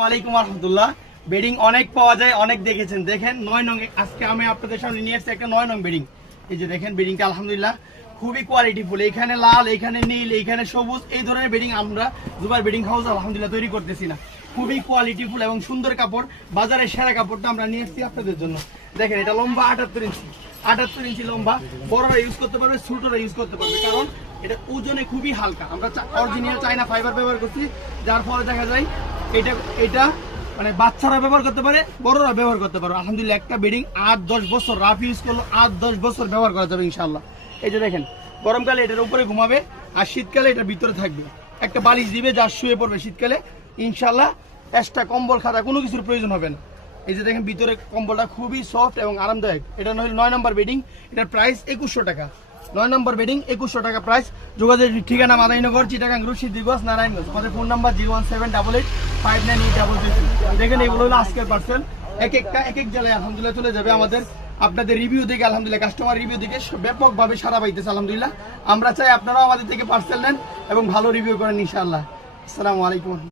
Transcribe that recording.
ওয়ালাইকুম রহমতুল্লাহ। বেডিং অনেক পাওয়া যায়, অনেক দেখেছেন। দেখেন 9 নং, আজকে আমি আপনাদের সামনে নিয়ে এসেছি একটা 9 নং বেডিং। এই যে দেখেন বেডিংটা আলহামদুলিল্লাহ খুবই কোয়ালিটিফুল। এখানে লাল, এখানে নীল, এখানে সবুজ, এই ধরনের বেডিং আমরা জুবাইর বেডিং হাউস আলহামদুলিল্লাহ তৈরি করতেছি না। খুবই কোয়ালিটিফুল এবং সুন্দর কাপড়, বাজারের সেরা কাপড়টা আমরা নিয়ে এসেছি আপনাদের জন্য। দেখেন এটা লম্বা 78 ইঞ্চি, 78 ইঞ্চি লম্বা। বড়রা ইউজ করতে পারবে, ছোটরা ইউজ করতে পারবে, কারণ এটা ওজনে খুবই হালকা। আমরা অরিজিনাল চায়না ফাইবার ব্যবহার করছি, যার ফলে দেখা যায় এটা মানে বাচ্চারা ব্যবহার করতে পারে, বড়রা ব্যবহার করতে পারে। আলহামদুলিল্লাহ একটা বেডিং 8-10 বছর রাফ ইউজ করলো, 8-10 বছর ব্যবহার করা যাবে ইনশাআল্লাহ। এই যে দেখেন গরমকালে এটার উপরে ঘুমাবে, আর শীতকালে এটার ভিতরে থাকবে। একটা বালিশ দিবে, যা শুয়ে পড়বে শীতকালে ইনশাআল্লাহ। এক্সট্রা কম্বল খাতা কোনো কিছুর প্রয়োজন হবে না। এই যে দেখেন ভিতরে কম্বলটা খুবই সফট এবং আরামদায়ক। এটা হলো 9 নম্বর বেডিং, এটার প্রাইস 2100 টাকা। 9 নম্বর বেডিং 2100 টাকা প্রাইস। যোগাযোগের ঠিকানা মাদারীনগর, চিটাগাং রোড, সিদ্ধিরগঞ্জ, নারায়ণগঞ্জ। আমাদের ফোন নাম্বার 01788598833। দেখেন এগুলো হলো আজকের পার্সেল, এক এক জেলায় আলহামদুলিল্লাহ চলে যাবে। আমাদের আপনাদের রিভিউ দেখে আলহামদুলিল্লাহ, কাস্টমার রিভিউ দেখে ব্যাপকভাবে সারা পাইতেছে আলহামদুলিল্লাহ। আমরা চাই আপনারাও আমাদের থেকে পার্সেল নেন এবং ভালো রিভিউ করেন ইনশাআল্লাহ। আসসালামু আলাইকুম।